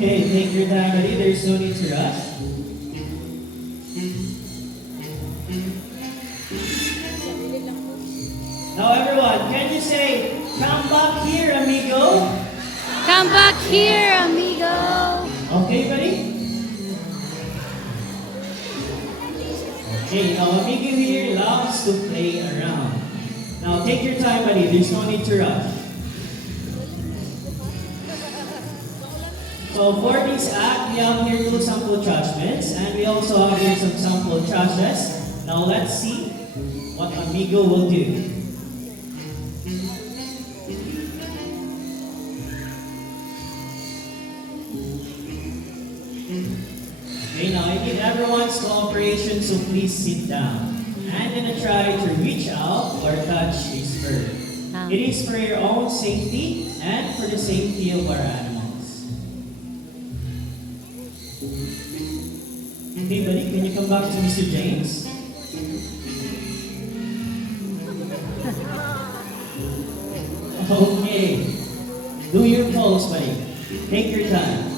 Okay, take your time, buddy. There's no need to rush. Now, everyone, can you say, "Come back here, amigo"? Come back here, amigo. Okay, buddy? Okay, now amigo here loves to play around. Now, take your time, buddy. There's no need to rush. So for this act, we have here two sample judgments, and we also have here some sample trashes. Now let's see what Amigo will do. Okay, now I need everyone's cooperation, so please sit down. And then try to reach out or touch this bird. It is for your own safety and for the safety of our animals. Okay, buddy, can you come back to Mr. James? Okay. Do your pose, buddy. Take your time.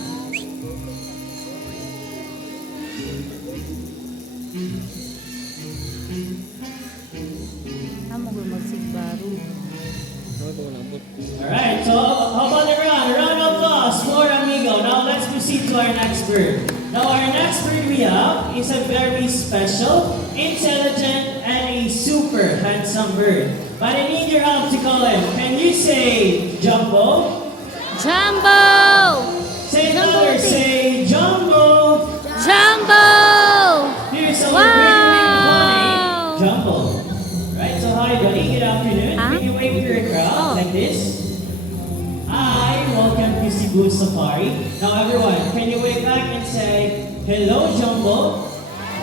Alright, so how about everyone? A round of applause for Amigo. Now let's proceed to our next bird. Now our next bird we have is a very special, intelligent, and a super handsome bird. But I need your help to call him. Can you say Jumbo? Jumbo! Say louder, say Jumbo! Jumbo! Here's our Wow! great bunny, Jumbo. Right, so hi buddy, good afternoon. Huh? Can you wave to your crowd Oh. like this? Hi, welcome to Cebu Safari. Now everyone, can you wave back and say, "Hello Jumbo"?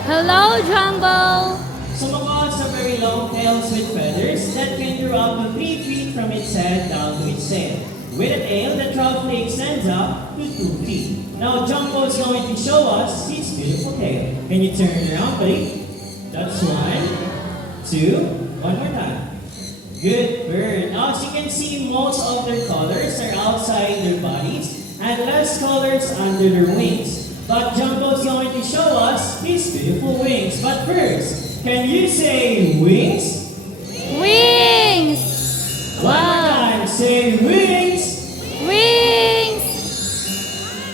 Hello, Jumbo! Sumakots are very long tails with feathers that can grow up to 3 feet from its head down to its tail. With a tail that roughly extends up to 2 feet. Now Jumbo is going to show us his beautiful tail. Can you turn around, buddy? That's 1, 2, one more time. Good bird. Now as you can see, most of their colors are outside their bodies and less colors under their wings. But Jumbo is going to show us his beautiful wings. But first, can you say wings? Wings! One more time, say wings! Wings!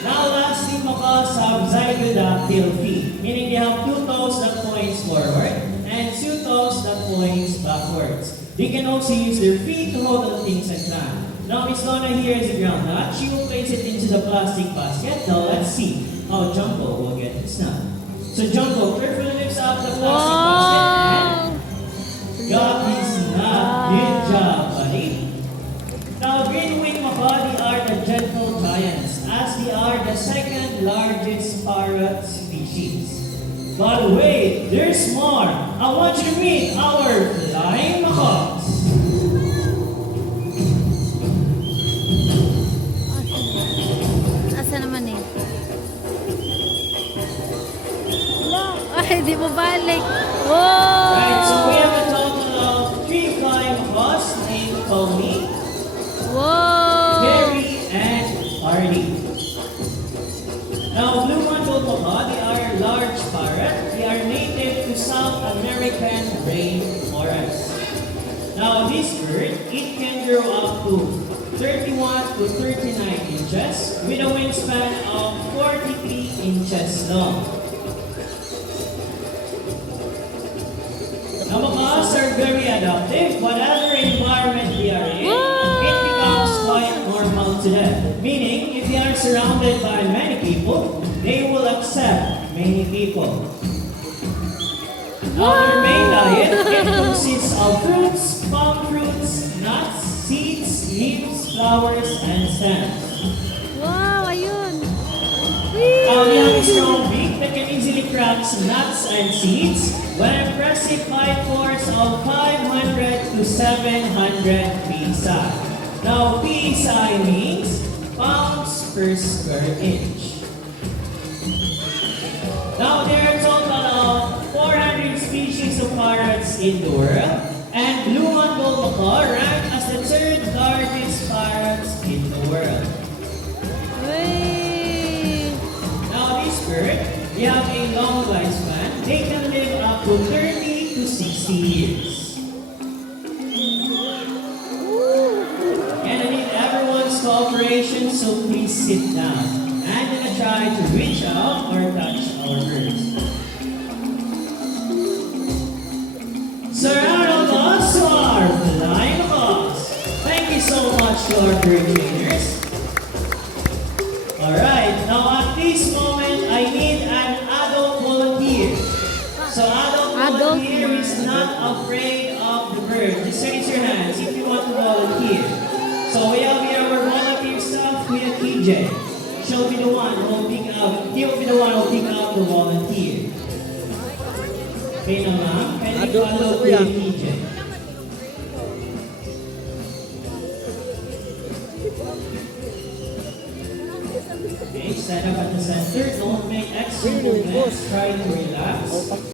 Now lastly, macaws have zygodactyl feet, meaning they have 2 toes that points forward and 2 toes that points backwards. They can also use their feet to hold on things and climb. Now Miss Lona here is a groundnut. She will place it into the plastic basket. Now let's see how Jumbo will get this nut. So Jumbo carefully lifts up the plastic basket and got his nut. Good job, buddy. Now green-winged macaw, they are the gentle giants, as they are the second largest parrot species. But wait, there's more. I want you to meet our flying macaws. Asa naman eh? Wala. Ay, di mo balik. Whoa! Right, so we have a total of 3 flying macaws named Tony, Whoa! Harry, and Hardy. Now, blue-mantled macaw, they are a large parrot. They are native to South American rainforest. Now, this bird, it can grow up to 31 to 39 inches with a wingspan of 43 inches long. Now, macaws are very adaptive. Whatever environment they are in, it becomes quite normal to them. Meaning, if they are surrounded by many people, they will accept many people. Now, their main diet, it consists of fruits, palm fruits, nuts, seeds, leaves, flowers, and stems. Wow, ayun. Now, they have a strong beak that can easily crack nuts and seeds with an impressive bite force of 500 to 700 psi. Now, psi means pounds per square inch. Now, there are a total of 400 species of parrots in the world, and blue-mantled macaw rank as the 3rd largest parrots in the world. Wait. They have a long lifespan. They can live up to 30 to 60 years. And I need everyone's cooperation, so please sit down. I'm gonna try to reach out or touch our birds. So round of applause to our flying macaws. Thank you so much to our bird trainers. Alright, now at this moment, I need an adult volunteer. So adult volunteer is not afraid of the bird. Just raise your hands if you want to volunteer. So we have here our volunteer staff, Kuya KJ. She'll be the one who will pick out, he will be the one who will pick out the volunteer. Okay na ma'am, can you follow Kuya KJ? Okay, stand up at the center. Don't make extra movements. Try to relax.